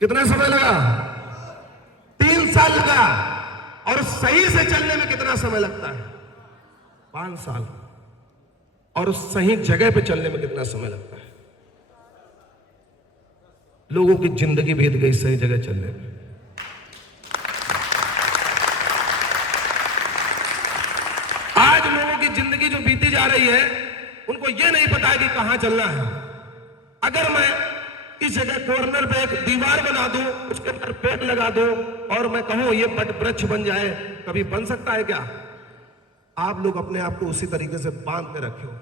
कितना समय लगा? 3 साल लगा। और सही से चलने में कितना समय लगता है? 5 साल। और सही जगह पे चलने में कितना समय लगता है? लोगों की जिंदगी बीत गई सही जगह चलने में। आज लोगों की जिंदगी जो बीती जा रही है, उनको यह नहीं पता है कि कहां चलना है। अगर मैं इस जगह कॉर्नर पे एक दीवार बना दूं, उसके अंदर पेड़ लगा दूं और मैं कहूं ये वट वृक्ष बन जाए, कभी बन सकता है क्या? आप लोग अपने आप को उसी तरीके से बांध के रखे हो,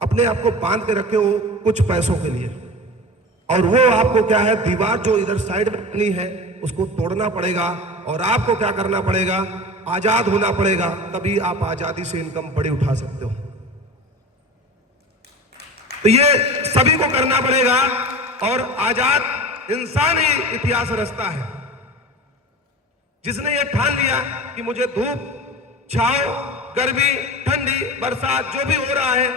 अपने आप को बांध के रखे हो कुछ पैसों के लिए। और वो आपको क्या है, दीवार जो इधर साइड में बनी है उसको तोड़ना पड़ेगा और आपको क्या करना पड़ेगा? आजाद होना पड़ेगा। तभी आप आजादी से इनकम बड़ी उठा सकते हो। तो ये सभी को करना पड़ेगा और आजाद इंसान ही इतिहास रचता है। जिसने ये ठान लिया कि मुझे धूप, छांव, गर्मी, ठंडी, बरसात जो भी हो रहा है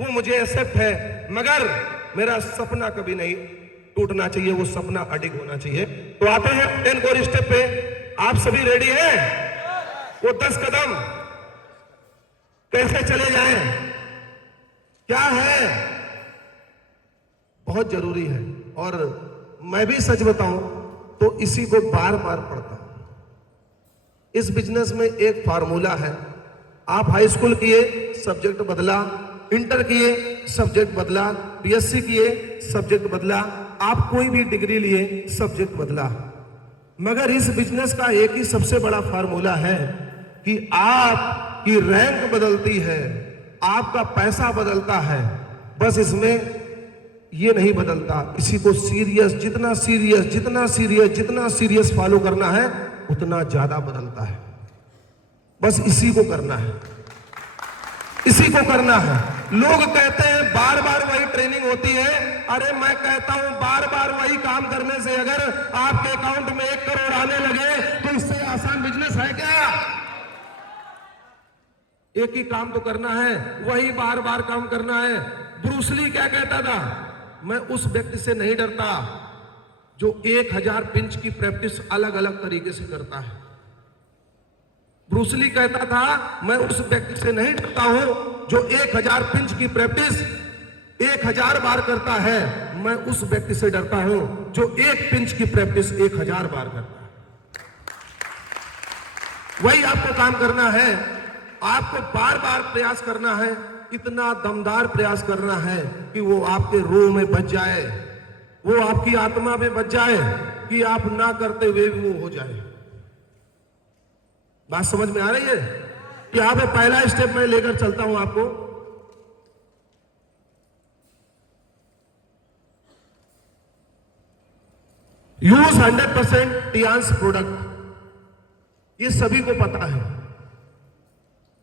वो मुझे एक्सेप्ट है, मगर मेरा सपना कभी नहीं टूटना चाहिए, वो सपना अडिग होना चाहिए। तो आते हैं 10 कोर स्टेप पे। आप सभी रेडी हैं? वो 10 कदम कैसे चले जाएं, क्या है, बहुत जरूरी है। और मैं भी सच बताऊं तो इसी को बार बार पढ़ता हूं। इस बिजनेस में एक फार्मूला है। आप हाई स्कूल किए, सब्जेक्ट बदला, इंटर किए, सब्जेक्ट बदला, बीएससी किए, सब्जेक्ट बदला, आप कोई भी डिग्री लिए, सब्जेक्ट बदला, मगर इस बिजनेस का एक ही सबसे बड़ा फार्मूला है कि आपकी रैंक बदलती है, आपका पैसा बदलता है, बस इसमें ये नहीं बदलता। इसी को सीरियस, जितना सीरियस जितना सीरियस जितना सीरियस फॉलो करना है उतना ज्यादा बदलता है। बस इसी को करना है, इसी को करना है। लोग कहते हैं बार बार वही ट्रेनिंग होती है। अरे मैं कहता हूं बार बार वही काम करने से अगर आपके अकाउंट में 1 करोड़ आने लगे तो इससे आसान बिजनेस है क्या? एक ही काम तो करना है, वही बार बार काम करना है। ब्रूस ली क्या कहता था? मैं उस व्यक्ति से नहीं डरता जो 1000 पिंच की प्रैक्टिस अलग अलग तरीके से करता है। ब्रूस ली कहता था मैं उस व्यक्ति से नहीं डरता हूं जो 1000 पिंच की प्रैक्टिस 1000 बार करता है, मैं उस व्यक्ति से डरता हूं जो 1 पिंच की प्रैक्टिस 1000 बार करता है। वही आपको काम करना है, आपको बार बार प्रयास करना है, इतना दमदार प्रयास करना है कि वो आपके रूह में बच जाए, वो आपकी आत्मा में बच जाए कि आप ना करते हुए भी वो हो जाए। बात समझ में आ रही है? यहां पे पहला स्टेप मैं लेकर चलता हूं आपको। Use 100% Tiens product. ये सभी को पता है।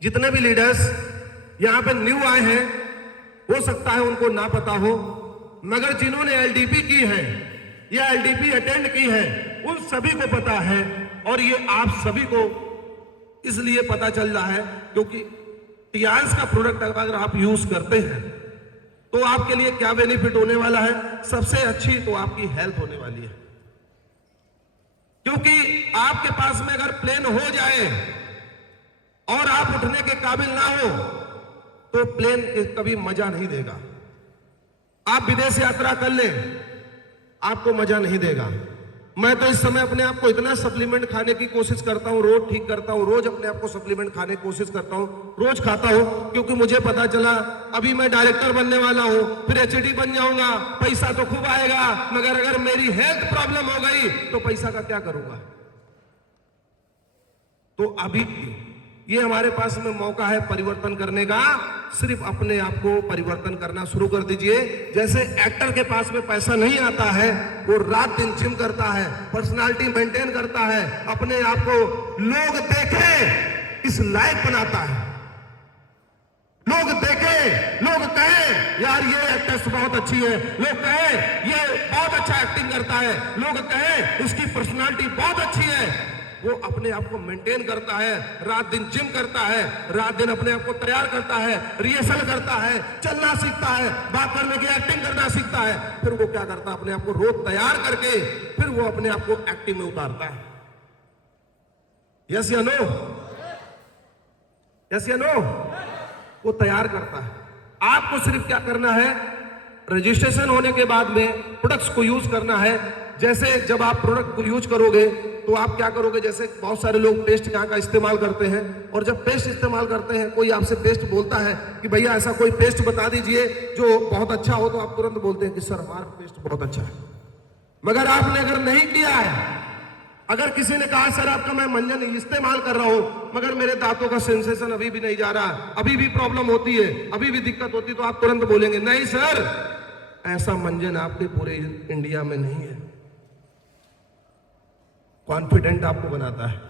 जितने भी लीडर्स यहां पे न्यू आए हैं, हो सकता है उनको ना पता हो, मगर जिन्होंने एलडीपी की है या एलडीपी अटेंड की है उन सभी को पता है। और ये आप सभी को इसलिए पता चल रहा है क्योंकि टियांस का प्रोडक्ट अगर आप यूज करते हैं तो आपके लिए क्या बेनिफिट होने वाला है? सबसे अच्छी तो आपकी हेल्थ होने वाली है। क्योंकि आपके पास में अगर प्लेन हो जाए और आप उठने के काबिल ना हो तो प्लेन कभी मजा नहीं देगा। आप विदेश यात्रा कर लें, आपको मजा नहीं देगा। मैं तो इस समय अपने आप को इतना सप्लीमेंट खाने की कोशिश करता हूं, रोज ठीक करता हूं, रोज अपने आप को सप्लीमेंट खाने की कोशिश करता हूं, रोज खाता हूं, क्योंकि मुझे पता चला अभी मैं डायरेक्टर बनने वाला हूं, फिर एचडी बन जाऊंगा, पैसा तो खूब आएगा, मगर अगर मेरी हेल्थ प्रॉब्लम हो गई तो पैसा का क्या करूंगा? तो अभी ये हमारे पास में मौका है परिवर्तन करने का। सिर्फ अपने आप को परिवर्तन करना शुरू कर दीजिए। जैसे एक्टर के पास में पैसा नहीं आता है, वो रात दिन जिम करता है, पर्सनालिटी मेंटेन करता है, अपने आप को लोग देखें इस लायक बनाता है। लोग देखें, लोग कहें यार ये एक्ट्रेस बहुत अच्छी है, लोग कहें ये बहुत अच्छा एक्टिंग करता है, लोग कहें उसकी पर्सनालिटी बहुत अच्छी है, वो अपने आप को मेंटेन करता है, रात दिन जिम करता है, रात दिन अपने आप को तैयार करता है, रिहर्सल करता है, चलना सीखता है, बात करने की एक्टिंग करना सीखता है, फिर वो क्या करता है, अपने आप को रोज तैयार करके फिर वो अपने आप को एक्टिंग में उतारता है। यस या नो? यस या नो? वो तैयार करता है। आपको सिर्फ क्या करना है, रजिस्ट्रेशन होने के बाद में प्रोडक्ट्स को यूज करना है। जैसे जब आप प्रोडक्ट को यूज करोगे तो आप क्या करोगे, जैसे बहुत सारे लोग पेस्ट यहाँ का इस्तेमाल करते हैं, और जब पेस्ट इस्तेमाल करते हैं, कोई आपसे पेस्ट बोलता है कि भैया ऐसा कोई पेस्ट बता दीजिए जो बहुत अच्छा हो, तो आप तुरंत बोलते हैं कि सर हमारा पेस्ट बहुत अच्छा है। मगर आपने अगर नहीं किया है, अगर किसी ने कहा सर आपका मैं मंजन इस्तेमाल कर रहा हूं मगर मेरे दांतों का सेंसेशन अभी भी नहीं जा रहा, अभी भी प्रॉब्लम होती है, अभी भी दिक्कत होती है, तो आप तुरंत बोलेंगे नहीं सर ऐसा मंजन आपके पूरे इंडिया में नहीं है। कॉन्फिडेंट आपको बनाता है।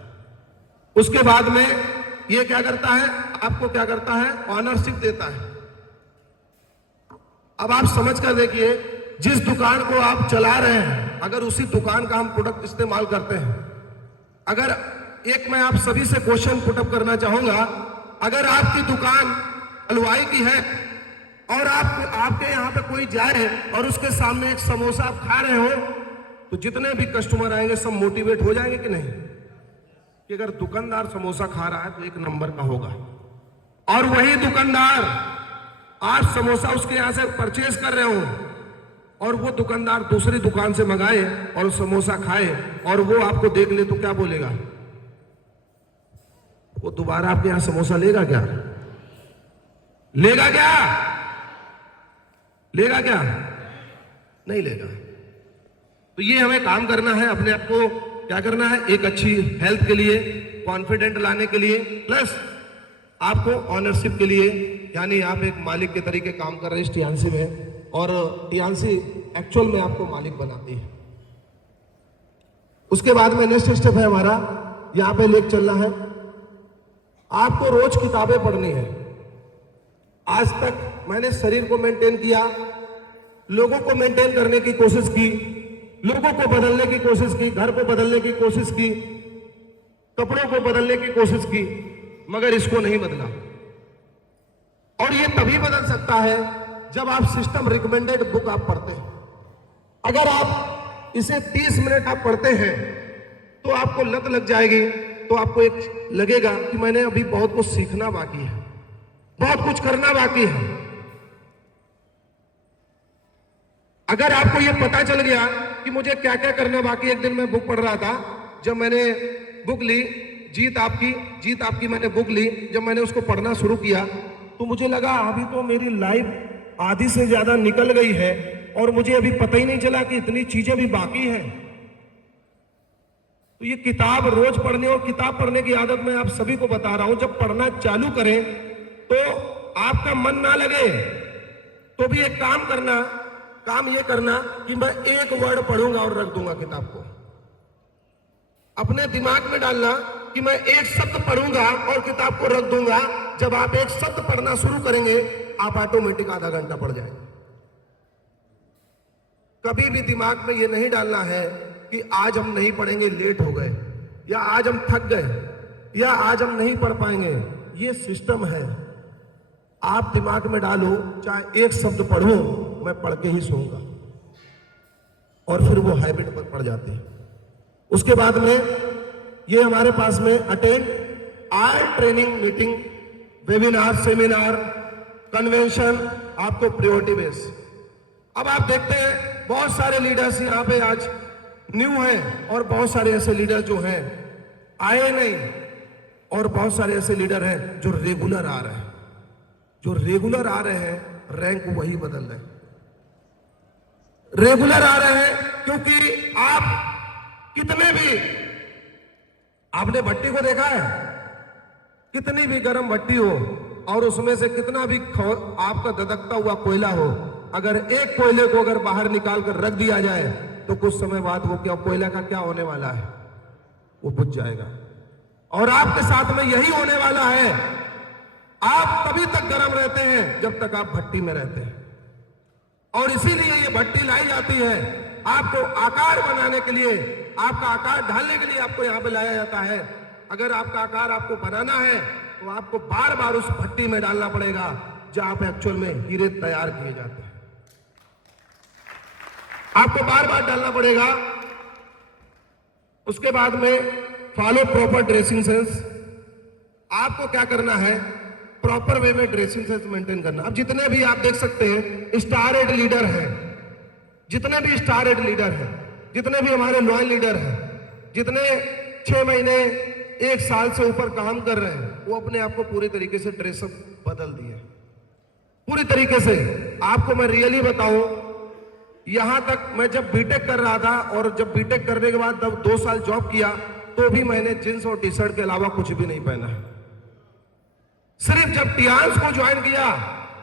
उसके बाद में ये क्या करता है, आपको क्या करता है, ऑनरशिप देता है। अब आप समझ कर देखिए, जिस दुकान को आप चला रहे हैं, अगर उसी दुकान का हम प्रोडक्ट इस्तेमाल करते हैं, अगर एक मैं आप सभी से क्वेश्चन पुटअप करना चाहूंगा, अगर आपकी दुकान हलवाई की है और आपके यहां पे कोई जाए और उसके सामने एक समोसा आप खा रहे हो, तो जितने भी कस्टमर आएंगे सब मोटिवेट हो जाएंगे कि नहीं, कि अगर दुकानदार समोसा खा रहा है तो एक नंबर का होगा। और वही दुकानदार, आप समोसा उसके यहां से परचेज कर रहे हो और वो दुकानदार दूसरी दुकान से मंगाए और समोसा खाए और वो आपको देख ले, तो क्या बोलेगा, वो दोबारा आपके यहां समोसा लेगा क्या? लेगा क्या? लेगा क्या? नहीं लेगा। तो ये हमें काम करना है, अपने आप को क्या करना है, एक अच्छी हेल्थ के लिए, कॉन्फिडेंट लाने के लिए, प्लस आपको ऑनरशिप के लिए, यानी आप एक मालिक के तरीके काम कर रहे हैं इस टीएनसी में, और टीएनसी एक्चुअल में आपको मालिक बनाती है। उसके बाद में नेक्स्ट स्टेप है हमारा, यहां पे लेके चलना है, आपको रोज किताबें पढ़नी है। आज तक मैंने शरीर को मेंटेन किया, लोगों को मेंटेन करने की कोशिश की, लोगों को बदलने की कोशिश की, घर को बदलने की कोशिश की, कपड़ों को बदलने की कोशिश की, मगर इसको नहीं बदला। और ये तभी बदल सकता है जब आप सिस्टम रिकमेंडेड बुक आप पढ़ते हैं। अगर आप इसे 30 मिनट आप पढ़ते हैं तो आपको लत लग जाएगी, तो आपको एक लगेगा कि मैंने अभी बहुत कुछ सीखना बाकी है, बहुत कुछ करना बाकी है। अगर आपको यह पता चल गया कि मुझे क्या क्या करना बाकी, एक दिन मैं बुक पढ़ रहा था, जब मैंने बुक ली जीत आपकी मैंने बुक ली, जब मैंने उसको पढ़ना शुरू किया तो मुझे लगा अभी तो मेरी लाइफ आधी से ज्यादा निकल गई है और मुझे अभी पता ही नहीं चला कि इतनी चीजें भी बाकी हैं। तो ये किताब रोज पढ़ने और किताब पढ़ने की आदत मैं आप सभी को बता रहा हूं, जब पढ़ना चालू करें तो आपका मन ना लगे तो भी एक काम ये करना कि मैं एक वर्ड पढ़ूंगा और रख दूंगा किताब को। अपने दिमाग में डालना कि मैं एक शब्द पढ़ूंगा और किताब को रख दूंगा। जब आप एक शब्द पढ़ना शुरू करेंगे आप ऑटोमेटिक आधा घंटा पढ़ जाएंगे। कभी भी दिमाग में ये नहीं डालना है कि आज हम नहीं पढ़ेंगे, लेट हो गए, या आज हम थक गए, या आज हम नहीं पढ़ पाएंगे। ये सिस्टम है, आप दिमाग में डालो चाहे एक शब्द पढ़ूं, मैं पढ़ के ही सोऊंगा, और फिर वो हैबिट पर पड़ जाती है। उसके बाद में ये हमारे पास में attend all training meeting, webinar, seminar, convention, आपको प्रायोरिटी बेस। अब आप देखते हैं बहुत सारे लीडर्स यहाँ पे आज न्यू हैं और बहुत सारे ऐसे लीडर जो हैं आए नहीं, और बहुत सारे ऐसे लीडर हैं जो रेगुलर आ रहे हैं। जो रेगुलर आ रहे हैं रैंक वही बदल रहे हैं। रेगुलर आ रहे हैं क्योंकि आप कितने भी, आपने भट्टी को देखा है, कितनी भी गर्म भट्टी हो और उसमें से कितना भी आपका धधकता हुआ कोयला हो, अगर एक कोयले को अगर बाहर निकाल कर रख दिया जाए तो कुछ समय बाद वो क्या कोयला का क्या होने वाला है, वो बुझ जाएगा। और आपके साथ में यही होने वाला है। आप तभी तक गर्म रहते हैं जब तक आप भट्टी में रहते हैं, और इसीलिए ये भट्टी लाई जाती है आपको आकार बनाने के लिए, आपका आकार ढालने के लिए आपको यहां पे लाया जाता है। अगर आपका आकार आपको बनाना है तो आपको बार बार उस भट्टी में डालना पड़ेगा जहां पे एक्चुअल में हीरे तैयार किए जाते हैं। आपको बार बार डालना पड़ेगा। उसके बाद में फॉलो प्रॉपर ड्रेसिंग सेंस। आपको क्या करना है, प्रॉपर वे में ड्रेसिंग सेंस मेंटेन करना। अब जितने भी आप देख सकते हैं स्टार एड लीडर हैं, जितने भी स्टार एड लीडर हैं, जितने भी हमारे लॉयल लीडर हैं, जितने 6 महीने 1 साल से ऊपर काम कर रहे हैं, वो अपने आप को पूरी तरीके से ड्रेसअप बदल दिए, पूरी तरीके से। आपको मैं रियली बताऊं, यहां तक मैं जब बीटेक कर रहा था और जब बीटेक करने के बाद जब 2 साल जॉब किया तो भी मैंने जींस और टी शर्ट के अलावा कुछ भी नहीं पहना है। सिर्फ जब टियांस को ज्वाइन किया,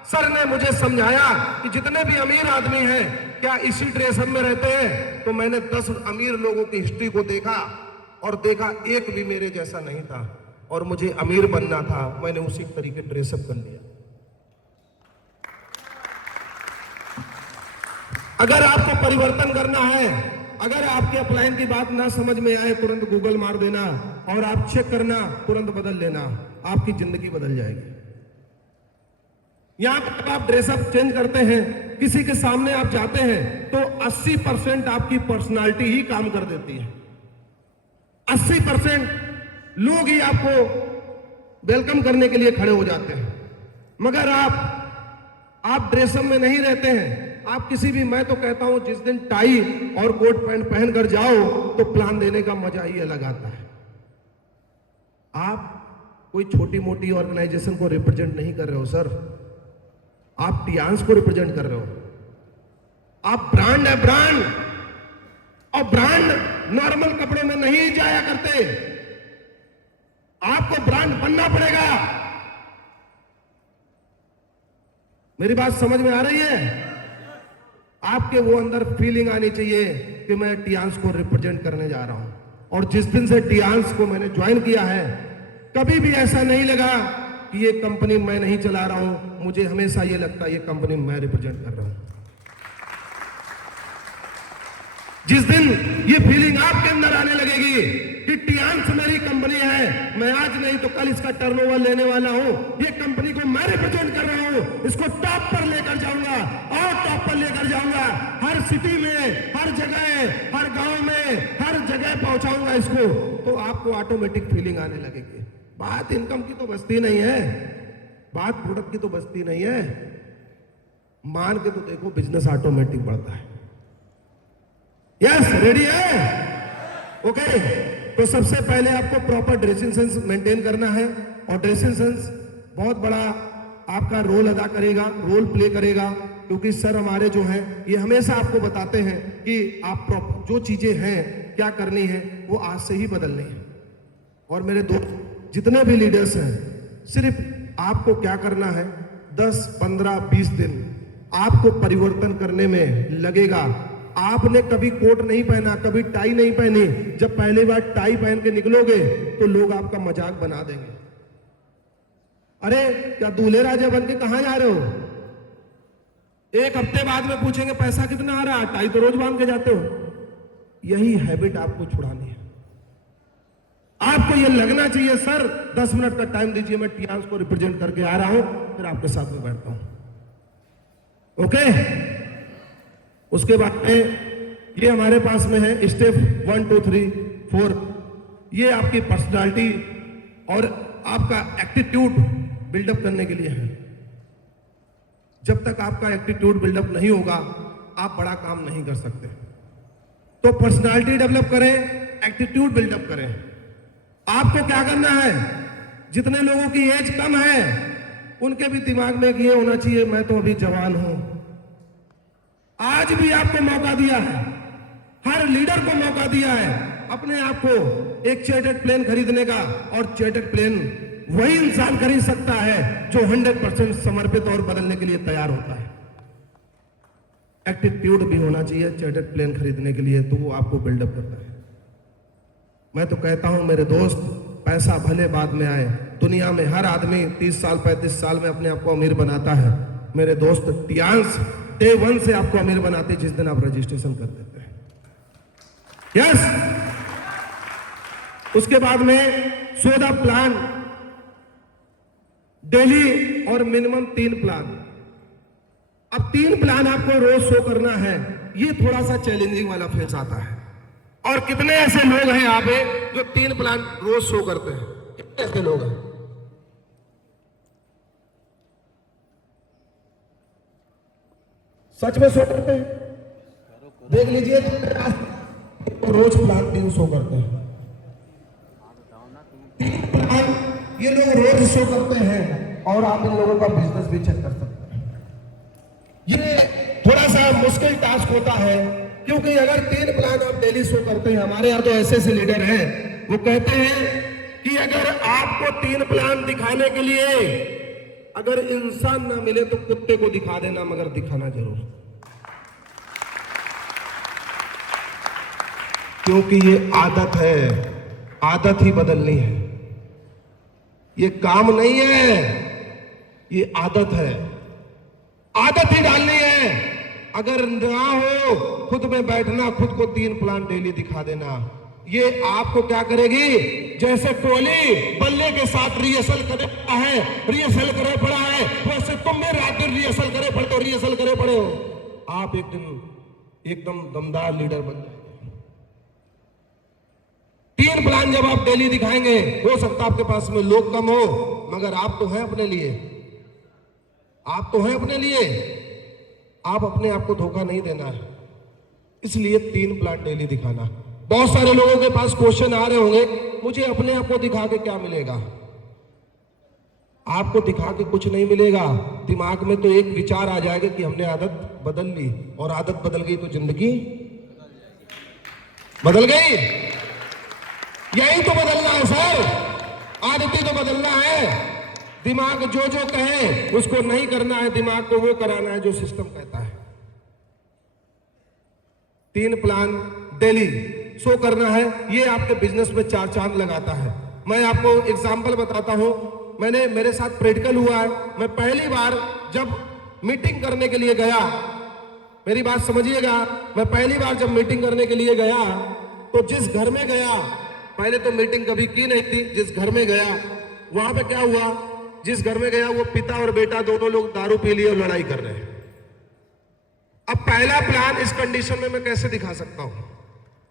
सर ने मुझे समझाया कि जितने भी अमीर आदमी हैं क्या इसी ड्रेसअप में रहते हैं, तो मैंने 10 अमीर लोगों की हिस्ट्री को देखा और देखा एक भी मेरे जैसा नहीं था और मुझे अमीर बनना था। मैंने उसी तरीके ड्रेसअप कर लिया। अगर आपको परिवर्तन करना है, अगर आपके अपलाइन की बात ना समझ में आए, तुरंत गूगल मार देना और आप चेक करना, तुरंत बदल लेना, आपकी जिंदगी बदल जाएगी। यहां पर आप ड्रेसअप चेंज करते हैं, किसी के सामने आप जाते हैं तो 80% आपकी पर्सनालिटी ही काम कर देती है। 80% लोग ही आपको वेलकम करने के लिए खड़े हो जाते हैं। मगर आप ड्रेसअप में नहीं रहते हैं। आप किसी भी, मैं तो कहता हूं जिस दिन टाई और कोट पैंट पहन कर जाओ तो प्लान देने का मजा ही अलग आता है। आप कोई छोटी मोटी ऑर्गेनाइजेशन को रिप्रेजेंट नहीं कर रहे हो सर, आप टियांस को रिप्रेजेंट कर रहे हो। आप ब्रांड है, ब्रांड। और ब्रांड नॉर्मल कपड़े में नहीं जाया करते, आपको ब्रांड बनना पड़ेगा। मेरी बात समझ में आ रही है? आपके वो अंदर फीलिंग आनी चाहिए कि मैं टियांस को रिप्रेजेंट करने जा रहा हूं। और जिस दिन से टियांस को मैंने ज्वाइन किया है, कभी भी ऐसा नहीं लगा कि ये कंपनी मैं नहीं चला रहा हूं। मुझे हमेशा ये लगता है ये कंपनी मैं रिप्रेजेंट कर रहा हूं। जिस दिन ये फीलिंग आपके अंदर आने लगेगी कि टियांस मेरी कंपनी है, मैं आज नहीं तो कल इसका टर्नओवर लेने वाला हूं, ये कंपनी को मैं रिप्रेजेंट कर रहा हूं, इसको टॉप पर लेकर जाऊंगा और टॉप पर लेकर जाऊंगा, हर सिटी में, हर जगह, हर गांव में, हर जगह पहुंचाऊंगा इसको, तो आपको ऑटोमेटिक फीलिंग आने लगेगी। बात इनकम की तो बचती नहीं है, बात प्रोडक्ट की तो बचती नहीं है, मान के तो देखो बिजनेस ऑटोमेटिक बढ़ता है। यस, रेडी है? ओके। तो सबसे पहले आपको प्रॉपर ड्रेसिंग सेंस मेंटेन करना है और ड्रेसिंग सेंस बहुत बड़ा आपका रोल अदा करेगा, रोल प्ले करेगा, क्योंकि सर हमारे जो हैं ये हमेशा आपको बताते हैं कि आप जो चीजें हैं क्या करनी है वो आज से ही बदलनी है। और मेरे दोस्त जितने भी लीडर्स हैं, सिर्फ आपको क्या करना है, 10, 15, 20 दिन आपको परिवर्तन करने में लगेगा। आपने कभी कोट नहीं पहना, कभी टाई नहीं पहनी, जब पहली बार टाई पहन के निकलोगे तो लोग आपका मजाक बना देंगे। अरे क्या दूल्हे राजा बन के कहां जा रहे हो? 1 हफ्ते बाद में पूछेंगे पैसा कितना आ रहा, टाई तो रोज बांध के जाते हो। यही हैबिट आपको छुड़ानी है। आपको यह लगना चाहिए सर 10 मिनट का टाइम दीजिए, मैं टियांस को रिप्रेजेंट करके आ रहा हूं, फिर आपके साथ में बैठता हूं। ओके। उसके बाद में ये हमारे पास में है स्टेप 1, 2, 3, 4। ये आपकी पर्सनालिटी और आपका एटीट्यूड बिल्डअप करने के लिए है। जब तक आपका एटीट्यूड बिल्डअप नहीं होगा आप बड़ा काम नहीं कर सकते। तो पर्सनालिटी डेवलप करें, एटीट्यूड बिल्डअप करें। आपको क्या करना है, जितने लोगों की एज कम है उनके भी दिमाग में ये होना चाहिए मैं तो अभी जवान हूं। आज भी आपको मौका दिया है, हर लीडर को मौका दिया है अपने आप को एक चार्टर्ड प्लेन खरीदने का, और चार्टर्ड प्लेन वही इंसान खरीद सकता है जो 100% समर्पित और बदलने के लिए तैयार होता है। एटीट्यूड भी होना चाहिए चार्टर्ड प्लेन खरीदने के लिए, तो वो आपको बिल्डअप करता है। मैं तो कहता हूं मेरे दोस्त, पैसा भले बाद में आए, दुनिया में हर आदमी 30 साल 35 साल में अपने आप को अमीर बनाता है। मेरे दोस्त टियांस डे 1 से आपको अमीर बनाते जिस दिन आप रजिस्ट्रेशन कर देते हैं। यस। उसके बाद में सो द प्लान डेली और मिनिमम 3 प्लान। अब 3 प्लान आपको रोज शो करना है, ये थोड़ा सा चैलेंजिंग वाला फेस आता है। और कितने ऐसे लोग हैं यहाँ पे जो 3 प्लान रोज शो करते हैं? कितने ऐसे लोग हैं? सच में शो करते हैं? देख लीजिए तो रोज प्लान 3 शो करते हैं। 3 प्लान ये लोग रोज शो करते हैं और आप इन लोगों का बिजनेस भी चेक कर सकते हैं। ये थोड़ा सा मुश्किल टास्क होता है, क्योंकि अगर 3 प्लान आप डेली शो करते हैं, हमारे यहाँ तो ऐसे लीडर हैं वो कहते हैं कि अगर आपको 3 प्लान दिखाने के लिए अगर इंसान ना मिले तो कुत्ते को दिखा देना, मगर दिखाना जरूर, क्योंकि ये आदत है, आदत ही बदलनी है। ये काम नहीं है, ये आदत है, आदत ही डालनी है। अगर ना हो खुद में बैठना, खुद को 3 प्लान डेली दिखा देना, ये आपको क्या करेगी? जैसे कोहली बल्ले के साथ रिहर्सल करे पड़ा है, रिहर्सल करे पड़ा है, वैसे तुम भी रात दिन रिहर्सल करे पड़ते हो, रिहर्सल करे पड़े हो। आप एक दिन एकदम दमदार लीडर बन जाएंगे। 3 प्लान जब आप डेली दिखाएंगे, हो सकता है आपके पास में लोग कम हो, मगर आप तो हैं अपने लिए, आप तो हैं अपने लिए। आप अपने आप को धोखा नहीं देना है, इसलिए 3 प्लान डेली दिखाना। बहुत सारे लोगों के पास क्वेश्चन आ रहे होंगे, मुझे अपने आप को दिखा के क्या मिलेगा? आपको दिखा के कुछ नहीं मिलेगा। दिमाग में तो एक विचार आ जाएगा कि हमने आदत बदल ली, और आदत बदल गई तो जिंदगी बदल गई। यही तो बदलना है सर, आदत ही तो बदलना है। दिमाग जो जो कहे उसको नहीं करना है, दिमाग को वो कराना है जो सिस्टम कहता है। 3 प्लान डेली शो करना है, ये आपके बिजनेस में 4 चांद लगाता है। मैं आपको एग्जांपल बताता हूं, मेरे साथ प्रैक्टिकल हुआ है। मैं पहली बार जब मीटिंग करने के लिए गया, मेरी बात समझिएगा, मैं पहली बार जब मीटिंग करने के लिए गया तो जिस घर में गया, पहले तो मीटिंग कभी की नहीं थी, जिस घर में गया वहां पे क्या हुआ, जिस घर में गया वो पिता और बेटा दोनों लोग दारू पी लिए और लड़ाई कर रहे हैं। अब पहला प्लान इस कंडीशन में मैं कैसे दिखा सकता हूं?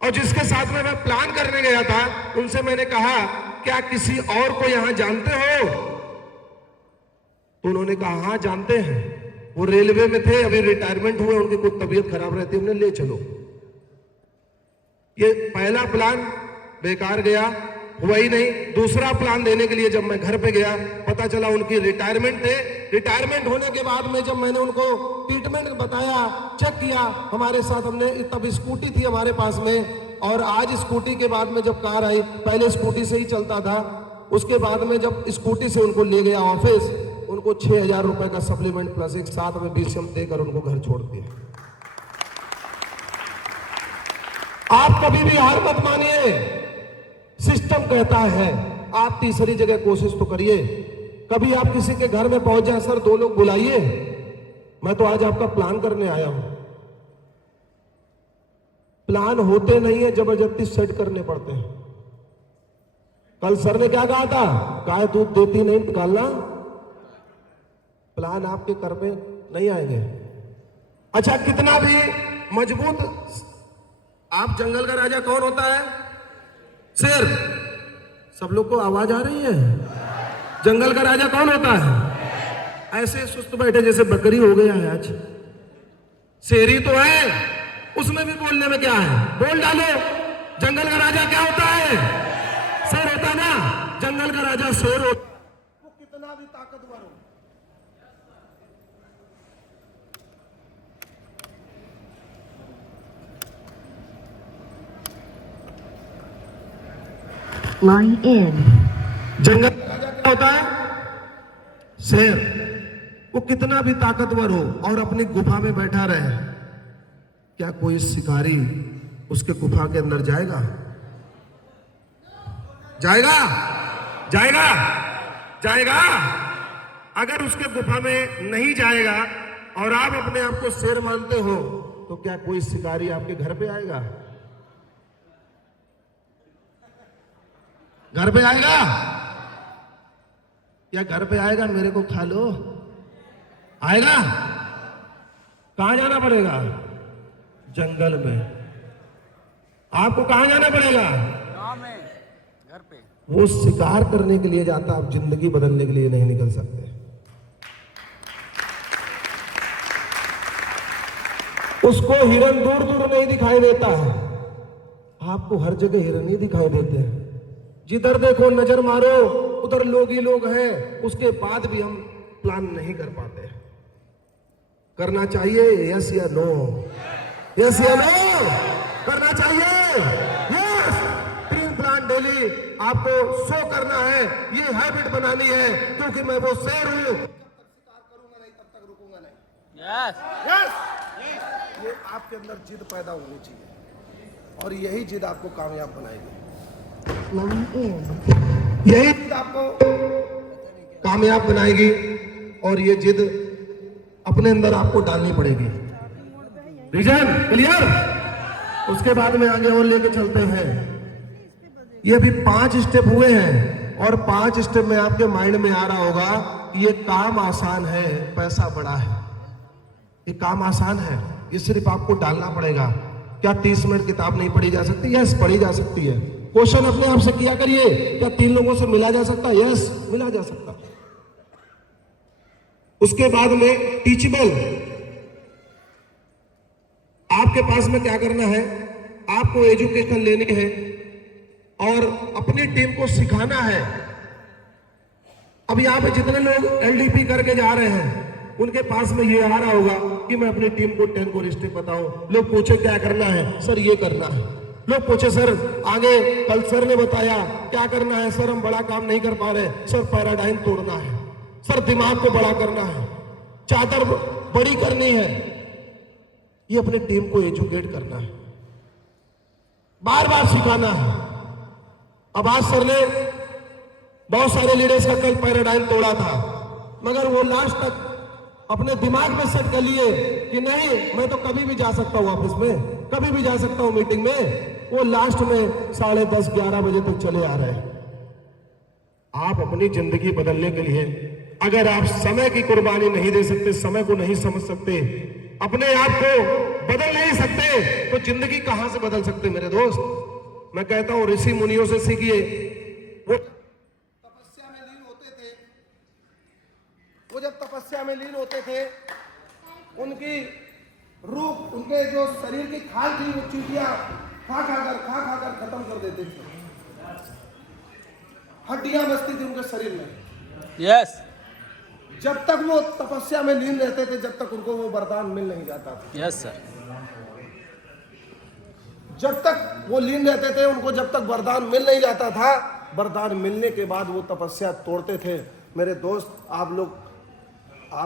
और जिसके साथ में मैं प्लान करने गया था उनसे मैंने कहा, क्या किसी और को यहां जानते हो? तो उन्होंने कहा हाँ जानते हैं, वो रेलवे में थे, अभी रिटायरमेंट हुए, उनकी कुछ तबीयत खराब रहती है, उन्हें ले चलो। ये पहला प्लान बेकार गया, हुआ ही नहीं। दूसरा प्लान देने के लिए जब मैं घर पे गया, पता चला उनकी रिटायरमेंट थे। रिटायरमेंट होने के बाद में जब मैंने उनको ट्रीटमेंट बताया, चेक किया, हमारे साथ हमने, तब स्कूटी थी हमारे पास में, और आज स्कूटी के बाद में जब कार आई, पहले स्कूटी से ही चलता था, उसके बाद में जब स्कूटी से उनको ले गया ऑफिस, उनको 6,000 रुपए का सप्लीमेंट प्लस एक साथ में BCM देकर उनको घर छोड़ दिया। आप कभी भी हार मत मानिए, सिस्टम कहता है। आप तीसरी जगह कोशिश तो करिए, कभी आप किसी के घर में पहुंच जाए, सर 2 लोग बुलाइए, मैं तो आज आपका प्लान करने आया हूं। प्लान होते नहीं है, जबरदस्ती सेट करने पड़ते हैं। कल सर ने क्या कहा था, गाय दूध देती नहीं निकालना। प्लान आपके घर में नहीं आएंगे। अच्छा, कितना भी मजबूत, आप जंगल का राजा कौन होता है? शेर। सब लोग को आवाज आ रही है? जंगल का राजा कौन होता है? ऐसे सुस्त बैठे जैसे बकरी हो गया है आज। शेर ही तो है, उसमें भी बोलने में क्या है, बोल डालो। जंगल का राजा क्या होता है? शेर होता है ना, जंगल का राजा शेर होता है। वो कितना भी ताकतवर हो, Line in. जंगल का राजा क्या होता है? शेर। वो कितना भी ताकतवर हो और अपनी गुफा में बैठा रहे, क्या कोई शिकारी उसके गुफा के अंदर जाएगा? जाएगा? जाएगा? जाएगा? अगर उसके गुफा में नहीं जाएगा और आप अपने आप को शेर मानते हो, तो क्या कोई शिकारी आपके घर पे आएगा? घर पे आएगा? या घर पे आएगा मेरे को खा लो? आएगा? कहां जाना पड़ेगा? जंगल में। आपको कहां जाना पड़ेगा? गांव में, घर पे। वो शिकार करने के लिए जाता, आप जिंदगी बदलने के लिए नहीं निकल सकते। उसको हिरन दूर दूर नहीं दिखाई देता है, आपको हर जगह हिरन ही दिखाई देते हैं। जिधर देखो नजर मारो उधर लोग ही लोग हैं, उसके बाद भी हम प्लान नहीं कर पाते। करना चाहिए यस या नो? यस या नो? करना चाहिए यस। 3 प्लान डेली आपको शो करना है, ये हैबिट बनानी है, क्योंकि मैं वो शेर हूं, जब तक शिकार करूंगा नहीं तब तक रुकूंगा नहीं। यस यस, ये आपके अंदर जिद पैदा होनी चाहिए और यही जिद आपको कामयाब बनाएगी। यही जिद आपको कामयाब बनाएगी और ये जिद अपने अंदर आपको डालनी पड़ेगी। Reason clear? उसके बाद में आगे और लेके चलते हैं। ये भी 5 स्टेप हुए हैं और 5 स्टेप में आपके माइंड में आ रहा होगा कि ये काम आसान है, पैसा बड़ा है। ये काम आसान है, ये सिर्फ आपको डालना पड़ेगा। क्या 30 मिनट किताब नहीं पढ़ी जा सकती? यस, पढ़ी जा सकती है। क्वेश्चन अपने आप से किया करिए, क्या 3 लोगों से मिला जा सकता है? यस, मिला जा सकता है। उसके बाद में टीचेबल, आपके पास में क्या करना है, आपको एजुकेशन लेनी है और अपनी टीम को सिखाना है। अब यहां पे जितने लोग एलडीपी करके जा रहे हैं उनके पास में ये आ रहा होगा कि मैं अपनी टीम को 10 को स्टेप बताऊं। लोग पूछे क्या करना है? सर ये करना है। लोग पूछे सर आगे, कल सर ने बताया क्या करना है? सर हम बड़ा काम नहीं कर पा रहे। सर पैराडाइम तोड़ना है, सर दिमाग को बड़ा करना है, चादर बड़ी करनी है। ये अपनी टीम को एजुकेट करना है, बार बार सिखाना है। अब आज सर ने बहुत सारे लीडर्स का कल पैराडाइम तोड़ा था, मगर वो लास्ट तक अपने दिमाग में सेट कर लिए कि नहीं, मैं तो कभी भी जा सकता हूं ऑफिस में, कभी भी जा सकता हूं मीटिंग में। वो लास्ट में 10:30-11 बजे तक चले आ रहे हैं। आप अपनी जिंदगी बदलने के लिए अगर आप समय की कुर्बानी नहीं दे सकते, समय को नहीं समझ सकते, अपने आप को बदल नहीं सकते, तो जिंदगी कहां से बदल सकते मेरे दोस्त? मैं कहता हूं ऋषि मुनियों से सीखिए। वो तपस्या में लीन होते थे, वो जब तपस्या में लीन होते थे, उनकी रूह, उनके जो शरीर की खाल थी वो चींटियां खा खाकर खत्म कर देते थे। हड्डियां बचती थी उनके शरीर में। यस। जब तक वो तपस्या में लीन रहते थे, जब तक उनको वो वरदान मिल नहीं जाता था। Yes sir. जब तक वो लीन रहते थे, उनको जब तक वरदान मिल नहीं जाता था, वरदान मिलने के बाद वो तपस्या तोड़ते थे। मेरे दोस्त, आप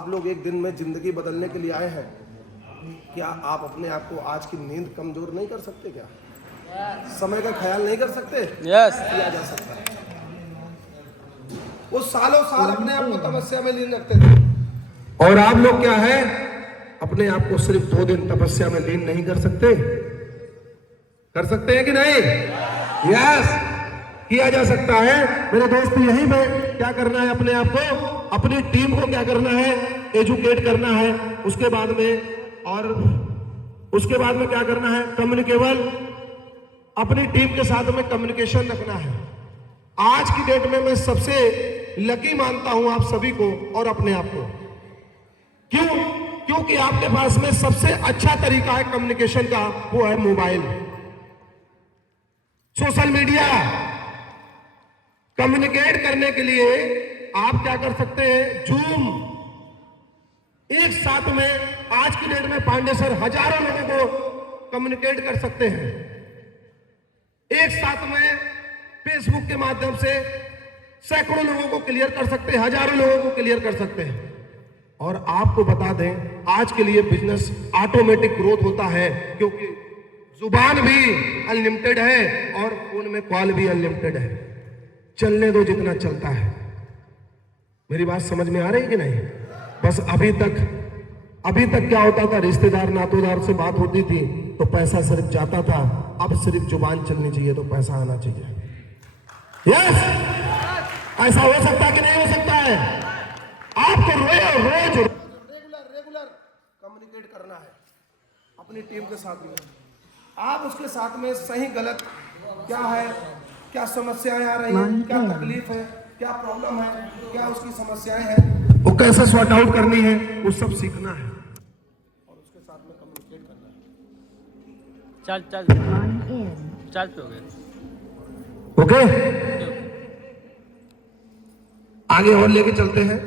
लोग एक दिन में जिंदगी बदलने के लिए आए हैं। क्या आप अपने आप को आज की नींद कमजोर नहीं कर सकते? क्या समय का ख्याल नहीं कर सकते? यस। किया जा सकता है। वो सालों साल अपने आप को तपस्या में लीन रखते थे और आप लोग क्या है, अपने आप को सिर्फ 2 दिन तपस्या में लीन नहीं कर सकते? कर सकते हैं कि नहीं? यस, किया जा सकता है मेरे दोस्त। यही में क्या करना है, अपने आप को, अपनी टीम को क्या करना है, एजुकेट करना है। उसके बाद में क्या करना है, कम्युनिकेबल, अपनी टीम के साथ में कम्युनिकेशन रखना है। आज की डेट में मैं सबसे लकी मानता हूं आप सभी को और अपने आप को। क्यों? क्योंकि आपके पास में सबसे अच्छा तरीका है कम्युनिकेशन का, वो है मोबाइल, सोशल मीडिया। कम्युनिकेट करने के लिए आप क्या कर सकते हैं, जूम। एक साथ में आज की डेट में पांडे सर हजारों लोगों को कम्युनिकेट कर सकते हैं। एक साथ में फेसबुक के माध्यम से सैकड़ों लोगों को क्लियर कर सकते हैं, हजारों लोगों को क्लियर कर सकते हैं। और आपको बता दें, आज के लिए बिजनेस ऑटोमेटिक ग्रोथ होता है, क्योंकि जुबान भी अनलिमिटेड है और फोन में कॉल भी अनलिमिटेड है। चलने दो जितना चलता है। मेरी बात समझ में आ रही है कि नहीं? बस अभी तक क्या होता था, रिश्तेदार नातेदार से बात होती थी तो पैसा सिर्फ जाता था। अब सिर्फ जुबान चलनी चाहिए तो पैसा आना चाहिए। यस, ऐसा हो सकता है कि नहीं हो सकता है? आपको रोज रेगुलर कम्युनिकेट करना है अपनी टीम के साथ में। आप उसके साथ में सही गलत क्या है, क्या समस्याएं आ रही हैं, क्या तकलीफ है, क्या प्रॉब्लम है, क्या उसकी समस्याएं हैं, वो कैसे सॉर्ट आउट करनी है, वो सब सीखना है और उसके साथ में कम्युनिकेट करना है। चल चल चल पे हो गया। ओके, आगे और लेके चलते हैं।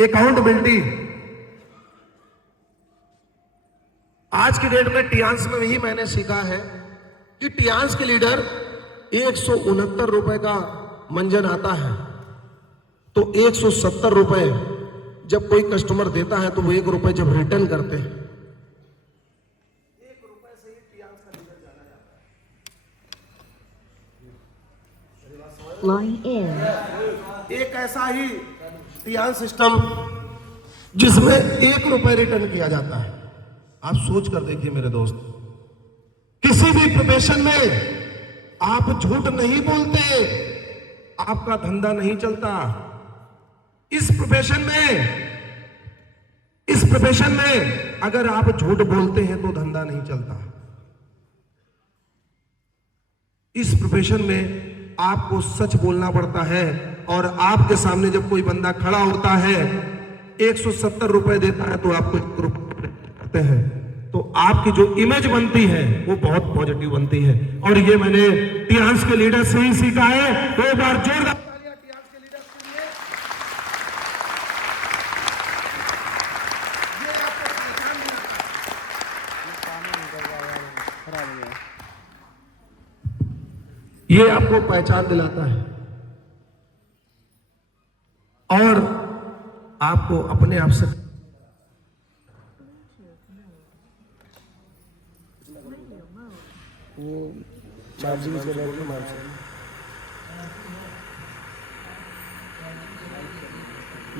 अकाउंटेबिलिटी आज की डेट में टियांस में ही मैंने सीखा है कि टियांस के लीडर 169 रुपए का मंजन आता है तो 170 रुपए जब कोई कस्टमर देता है तो वो 1 रुपए जब रिटर्न करते हैं, 1 रुपए से ही टियांस का लीडर जाना जाता है। एक ऐसा ही टियांस सिस्टम जिसमें 1 रुपए रिटर्न किया जाता है। आप सोच कर देखिए मेरे दोस्त, किसी भी प्रोफेशन में आप झूठ नहीं बोलते, आपका धंधा नहीं चलता। इस प्रोफेशन में अगर आप झूठ बोलते हैं तो धंधा नहीं चलता। इस प्रोफेशन में आपको सच बोलना पड़ता है और आपके सामने जब कोई बंदा खड़ा होता है 170 रुपए देता है तो आपको 1 रुपए करते हैं तो आपकी जो इमेज बनती है वो बहुत पॉजिटिव बनती है। और ये मैंने टियांस के लीडर से ही सीखा है। तो एक बार जोरदार तालियां टियांस के लीडर के लिए। ये आपको पहचान दिलाता है और आपको अपने आप से वो चार्जिंग से बैठे मान से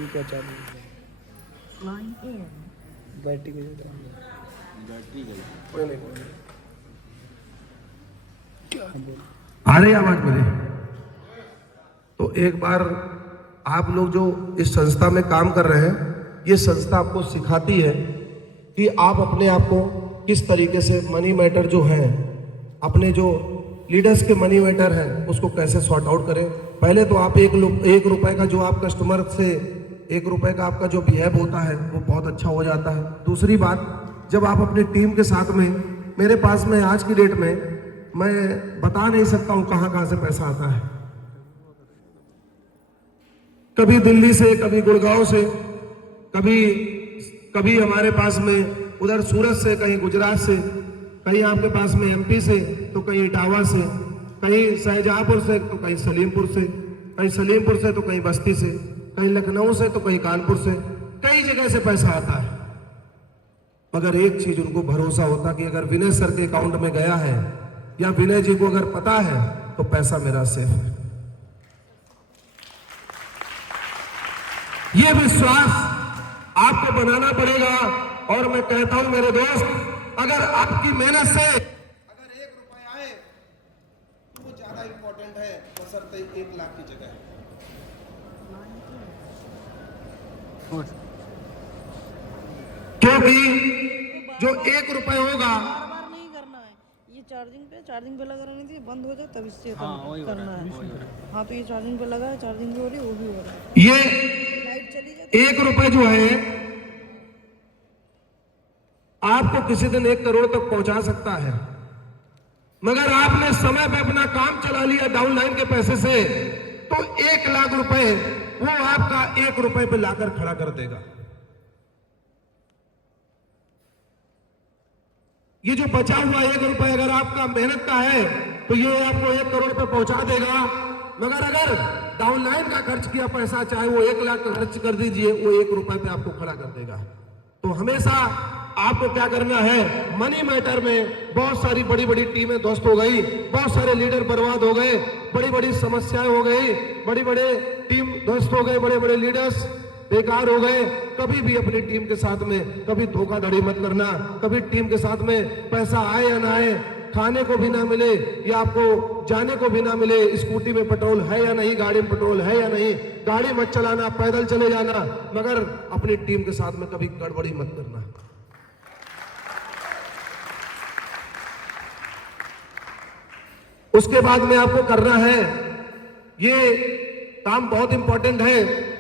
ये क्या चार्जिंग बैटरी की बैटरी गई क्या आ रही आवाज मेरी? तो एक बार आप लोग जो इस संस्था में काम कर रहे हैं, ये संस्था आपको सिखाती है कि आप अपने आप को किस तरीके से मनी मैटर जो है, अपने जो लीडर्स के मनी मैटर है उसको कैसे सॉर्ट आउट करें। पहले तो आप 1 रुपए का जो आप कस्टमर से 1 रुपए का आपका जो बिहेव होता है वो बहुत अच्छा हो जाता है। दूसरी बात, जब आप अपनी टीम के साथ में, मेरे पास में आज की डेट में मैं बता नहीं सकता हूं कहां से पैसा आता है, कभी दिल्ली से, कभी गुड़गांव से, कभी हमारे पास में उधर सूरत से, कहीं गुजरात से, कहीं आपके पास में एमपी से, तो कहीं इटावा से, कहीं शाहजहांपुर से, तो कहीं सलीमपुर से, कहीं सलीमपुर से तो कहीं बस्ती से, कहीं लखनऊ से तो कहीं कानपुर से, कई जगह से पैसा आता है। मगर एक चीज उनको भरोसा होता कि अगर विनय सर के अकाउंट में गया है या विनय जी को अगर पता है तो पैसा मेरा सेफ है। ये विश्वास आपको बनाना पड़ेगा। और मैं कहता हूं मेरे दोस्त, अगर आपकी मेहनत से अगर 1 रुपया आए तो वो ज्यादा इंपॉर्टेंट है बशर्ते 1 लाख की जगह। क्योंकि जो 1 रुपए होगा, बार नहीं करना है, ये चार्जिंग पे लगा रहने दीजिए, बंद हो जाए तब इससे करना है। हाँ तो ये चार्जिंग पे लगा है, चार्जिंग भी हो रही है, वो भी हो रहा है। ये लाइट चली जाए 1 रुपए जो है आपको किसी दिन 1 करोड़ तक पहुंचा सकता है। मगर आपने समय पे अपना काम चला लिया डाउनलाइन के पैसे से तो 1 लाख रुपए वो आपका 1 रुपए पे लाकर खड़ा कर देगा। ये जो बचा हुआ 1 रुपए अगर आपका मेहनत का है तो ये आपको 1 करोड़ पे पहुंचा देगा। मगर अगर डाउनलाइन का खर्च किया पैसा, चाहे वो 1 लाख का खर्च कर दीजिए, वो 1 रुपए पे आपको खड़ा कर देगा। तो हमेशा आपको क्या करना है, मनी मैटर में बहुत सारी बड़ी बड़ी टीमें ध्वस्त हो गई, बहुत सारे लीडर बर्बाद हो गए, बड़ी बड़ी समस्याएं हो गई, बड़ी बड़े टीम ध्वस्त हो गए, बड़े बड़े लीडर्स बेकार हो गए। कभी भी अपनी टीम के साथ में कभी धोखाधड़ी मत करना। कभी टीम के साथ में पैसा आए या ना आए, खाने को भी ना मिले या आपको जाने को भी ना मिले, स्कूटी में पेट्रोल है या नहीं, गाड़ी में पेट्रोल है या नहीं, गाड़ी मत चलाना, पैदल चले जाना, मगर अपनी टीम के साथ में कभी गड़बड़ी मत करना। उसके बाद में आपको करना है, ये काम बहुत इंपॉर्टेंट है।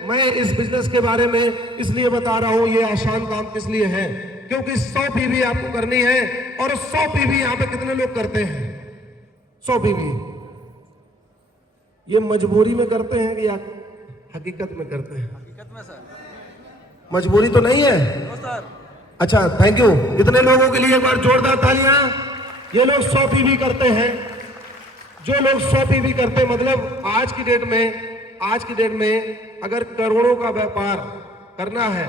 मैं इस बिजनेस के बारे में इसलिए बता रहा हूं, ये आसान काम किस लिए है, क्योंकि 100 पीवी आपको करनी है। और 100 पीवी यहां पे कितने लोग करते हैं? 100 पीवी ये मजबूरी में करते हैं कि या हकीकत में करते हैं? हकीकत में सर। मजबूरी तो नहीं है सर। अच्छा, थैंक यू। इतने लोगों के लिए एक बार जोरदार तालियां। ये लोग 100 पीवी करते हैं। जो लोग 100 पीवी करते, मतलब आज की डेट में अगर करोड़ों का व्यापार करना है,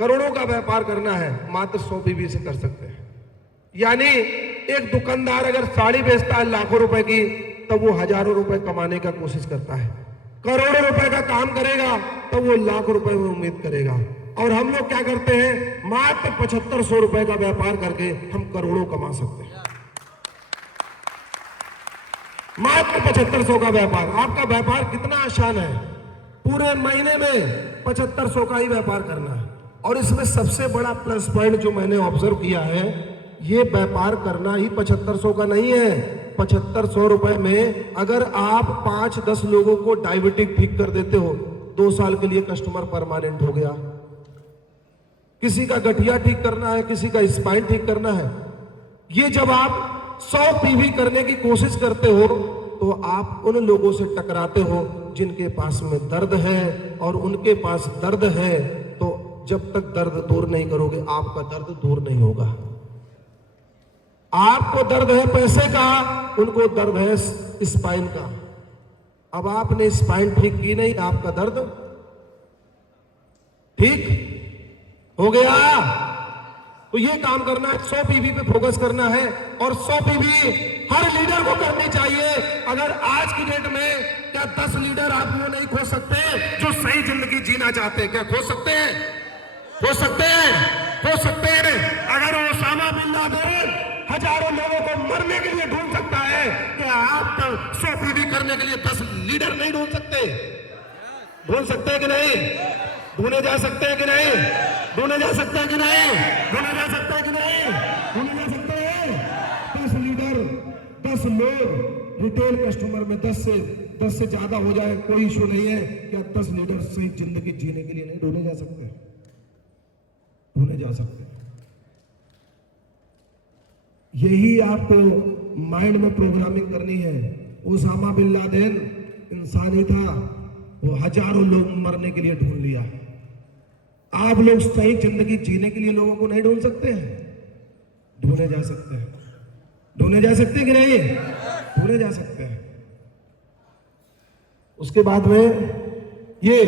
करोड़ों का व्यापार करना है, मात्र 100 पीवी से कर सकते हैं। यानी एक दुकानदार अगर साड़ी बेचता है लाखों रुपए की, तब वो हजारों रुपए कमाने का कोशिश करता है। करोड़ों रुपए का काम करेगा तब वो लाख रुपए में उम्मीद करेगा। और हम लोग क्या करते हैं, मात्र 7500 रुपए का व्यापार करके हम करोड़ों कमा सकते हैं। मात्र 7500 का व्यापार। आपका व्यापार कितना आसान है, पूरे महीने में 7500 का ही व्यापार करना है। और इसमें सबसे बड़ा प्लस पॉइंट जो मैंने ऑब्जर्व किया है, ये व्यापार करना ही 7500 का नहीं है। 7500 रुपए में अगर आप 5-10 लोगों को डायबिटिक ठीक कर देते हो, 2 साल के लिए कस्टमर परमानेंट हो गया। किसी का गठिया ठीक करना है, किसी का स्पाइन ठीक करना है, ये जब आप 100 पीवी करने की कोशिश करते हो तो आप उन लोगों से टकराते हो जिनके पास में दर्द है, और उनके पास दर्द है तो जब तक दर्द दूर नहीं करोगे आपका दर्द दूर नहीं होगा। आपको दर्द है पैसे का, उनको दर्द है स्पाइन का। अब आपने स्पाइन ठीक की नहीं, आपका दर्द ठीक हो गया। तो ये काम करना है, 100 पीवी पे फोकस करना है। और 100 पीवी हर लीडर को करनी चाहिए। अगर आज की डेट में क्या 10 लीडर आप वो नहीं खो सकते जो सही जिंदगी जीना चाहते हैं? क्या खो सकते हैं? हो सकते हैं, हो सकते हैं। अगर ओसामा बिन लादेन हजारों लोगों को मरने के लिए ढूंढ सकता है, क्या आप 100 पीवी करने के लिए 10 लीडर नहीं ढूंढ सकते? ढूंढ सकते हैं कि नहीं? ढूंढे जा सकते हैं कि नहीं? ढूंढे जा सकते हैं कि नहीं? ढूंढे जा सकते हैं कि नहीं? ढूंढे जा सकते हैं। 10 लीडर, 10 लोग रिटेल कस्टमर में 10 से ज्यादा हो जाए कोई इशू नहीं है। क्या 10 लीडर सही जिंदगी जीने के लिए नहीं ढूंढे जा सकते? ढूंढे जा सकते हैं। यही आपको माइंड में प्रोग्रामिंग करनी है। ओसामा बिन लादेन इंसान ही था, वो हजारों लोग मरने के लिए ढूंढ लिया। आप लोग सही जिंदगी जीने के लिए लोगों को नहीं ढूंढ सकते हैं? ढूंढे जा सकते हैं। ढूंढे जा सकते हैं कि नहीं? ढूंढे जा सकते हैं। उसके बाद में ये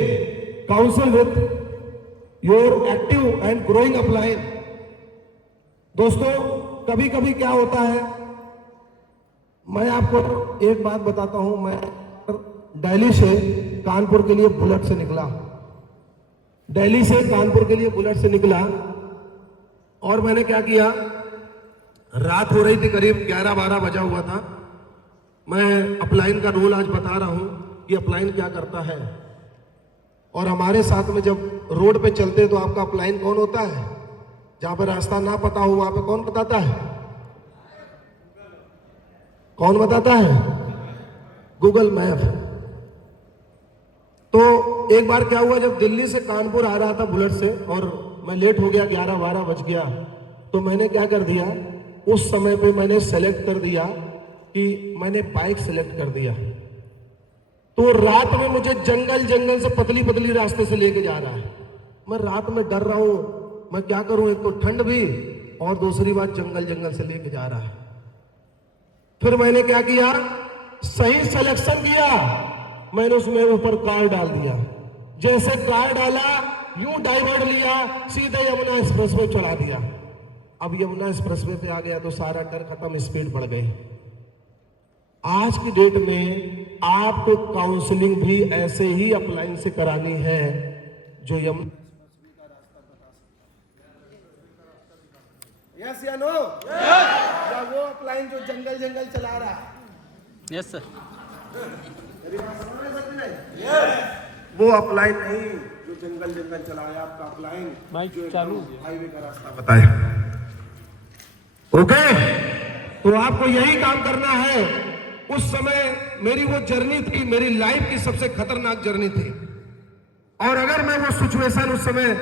council with your active and growing upline. दोस्तों, कभी कभी क्या होता है, मैं आपको एक बात बताता हूं। मैं दिल्ली से कानपुर के लिए बुलेट से निकला, दिल्ली से कानपुर के लिए बुलेट से निकला, और मैंने क्या किया, रात हो रही थी, करीब 11-12 बजा हुआ था। मैं अपलाइन का रोल आज बता रहा हूं कि अपलाइन क्या करता है। और हमारे साथ में जब रोड पे चलते तो आपका अपलाइन कौन होता है? जहां पर रास्ता ना पता हो वहां पे कौन बताता है? कौन बताता है? Google map. तो एक बार क्या हुआ, जब दिल्ली से कानपुर आ रहा था बुलेट से और मैं लेट हो गया, 11-12 बज गया, तो मैंने क्या कर दिया, उस समय पे मैंने सेलेक्ट कर दिया कि मैंने बाइक सेलेक्ट कर दिया। तो रात में मुझे जंगल से पतली पतली रास्ते से लेके जा रहा है। मैं रात में डर रहा हूं, मैं क्या करूं, एक तो ठंड भी और दूसरी बात जंगल से लेके जा रहा है। फिर मैंने क्या किया, सही सिलेक्शन किया, मैंने उसमें ऊपर कार डाल दिया। जैसे कार डाला, यूं डाइवर्ट लिया, सीधे यमुना एक्सप्रेसवे चढ़ा दिया। अब यमुना एक्सप्रेसवे पे आ गया तो सारा डर खत्म, स्पीड बढ़ गई। आज की डेट में आपको काउंसलिंग भी ऐसे ही अपलाइन से करानी है, जो यमुना यस या नो? या वो अपलाइन जो जंगल जंगल चला रहा है? Yes sir. मेरी बात समझ में आती नहीं? वो अपलाइन नहीं जो जंगल जंगल चलाया, आपका अपलाइन जो चालू हाईवे का रास्ता बताया। ओके, तो आपको यही काम करना है। उस समय मेरी वो जर्नी थी, मेरी लाइफ की सबसे खतरनाक जर्नी थी, और अगर मैं वो सिचुएशन उस समय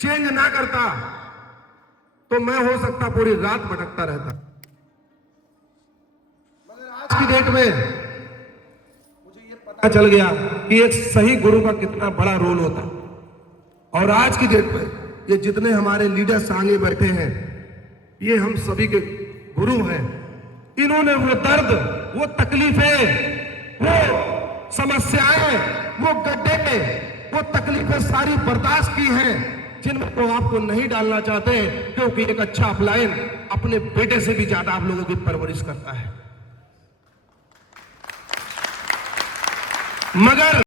चेंज ना करता तो मैं हो सकता पूरी रात भटकता रहता। मगर आज की डेट में मुझे ये पता चल गया कि एक सही गुरु का कितना बड़ा रोल होता। और आज की डेट में ये जितने हमारे लीडर्स आगे बैठे हैं, ये हम सभी के गुरु हैं। इन्होंने वो दर्द, वो तकलीफें, वो समस्याएं, वो गड्ढे, वो तकलीफें सारी बर्दाश्त की हैं, जिनमें तो आपको नहीं डालना चाहते, क्योंकि एक अच्छा अपलाइन अपने बेटे से भी ज्यादा आप लोगों की परवरिश करता है। मगर